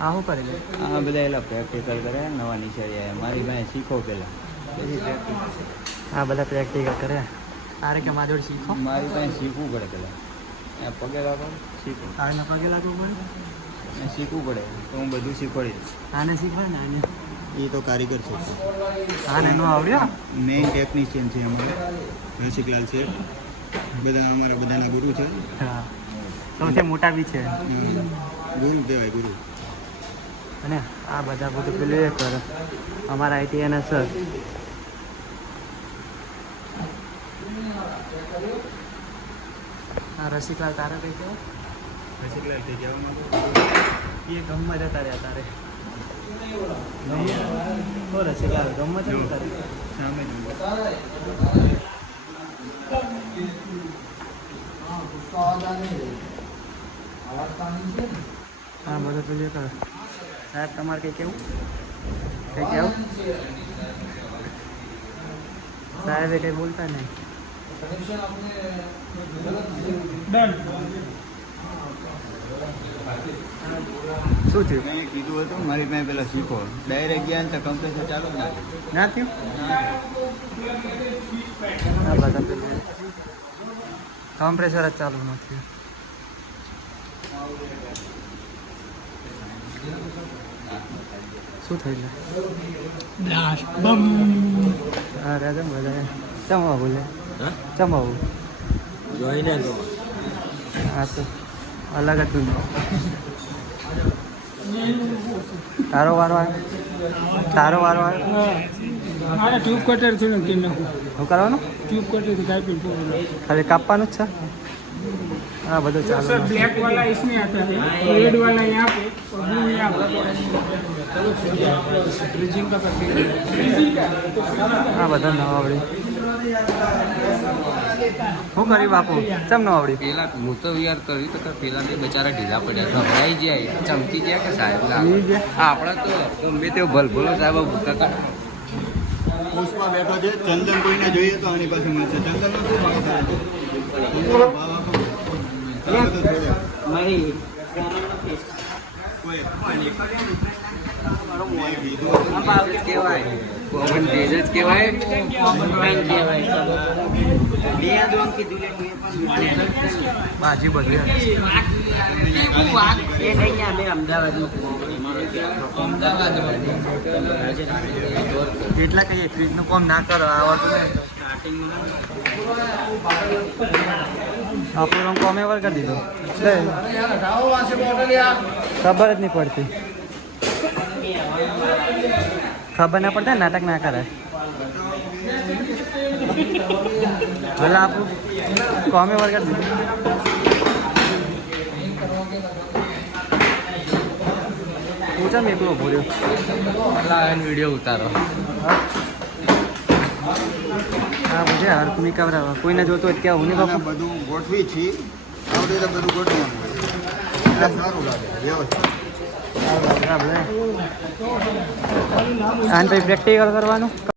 આ શું કરે આ બધા એલા પ્રેક્ટિકલ કરે નવા નિશાળી મારી પાસે શીખો પહેલાં પછી પ્રેક્ટિકલ આ બધા પ્રેક્ટિકલ કરે? આરે કે મારી જોડે શીખો? મારી પાસે શીખવું પડે પેલા. આ પગે લાગો? શીખો. તારે પગે લાગવું પડે? શીખવું પડે. તો હું બધું શીખવાડીશ આને શીખવાડ ને આને? એ તો કારીગર છે. આને નો આવડ્યો? મેઇન ટેકનિશિયન છે અમારે. રસિકલાલ છે. બધા અમારા બધાના ગુરુ છે. હા. સૌથી મોટા બી છે. ગુરુ કહેવાય ગુરુ. અને આ બધા બધું પેલું એ કરે. અમારા આઈટીઆઈના સર હા રસિકલાલ તારે કઈ કેવું રસિકલાલ થઈ જવા એ ગમત જતા રહ્યા તારે. રસિકલાલ ગમત જતા રહ્યા હા બધું પેલું કરે. સાહેબ તમારે કંઈ કેવું કંઈ કેવું સાહેબે કંઈ બોલતા નહીં શું થયું? મેં કીધું હતું મારી પાસે પેલા શીખો. ડાયરેક્ટ ગયા ને તો કમ્પ્રેસર ચાલુ જ ના થાય. ના થયું? આ બધા પેલું કમ્પ્રેસર જ ચાલુ નથી શું થઈ ગયું બ્લાસ્ટ બમ. હા રાજા બધા ચમવા બોલે? હા? ચમાવું જોઈને તો હા તો અલગ જ દુનિયા તારો વારો આવ્યો તારો વારો આવ્યો મારે ટ્યુબ કટર થયું નક્કી નાખું શું કરવાનું? ટ્યુબ કટર કાપી ખાલી કાપવાનું જ છે? હા બધું सर ચાલુ ब्लैक वाला इसमें आता है रेड वाला यहाँ पे और ब्लू यहाँ पे ब्रिजिंग का करके ब्रिजिंग का હા બધા ન આવડી શું કર્યું બાપુ ચમ ન આવડી પેલા હું તો યાર કર્યું તો કે પેલા બે બચારા ઢીલા પડ્યા ગભરાઈ જાય ચમકી ગયા કે સાહેબ ઈ ગયા? આપણા તો ગમે તેવો ભલભલો સાહેબ ભૂકા કાઢે પુષ્પા બેઠો છે ચંદન કોઈને જોઈએ તો આની પાસે મળશે ચંદન નો શું ભાવ થાય છે ચંદનનો ભાવ આપો. ચાલો તો જોડે. કોઈ મેં કીધું હતું. કહેવાય કોમન ભેજ જ કહેવાય બાજી બધી કેટલા કહીએ ફ્રીજનું કોમ ના કરો, આવડતું નહીં આપણું અમે એવર કરી દીધો. લે. ખબર જ નહીં પડતી. ખબર ના પડતા નાટક ના કરે. ભલે આપણું કોમે એવર કરી દીધું. તું ચમ એકલો ભૂલ્યો વીડિયો ઉતારો. હા બધે હરકુની કવરાવા કોઈને જોતો હોય ત્યાં નહીં બધું ગોઠવી છીએ આવડે તો બધું. એટલે સારું લાગે વ્યવસ્થિત. આને પછી પ્રેક્ટિકલ કરવાનું?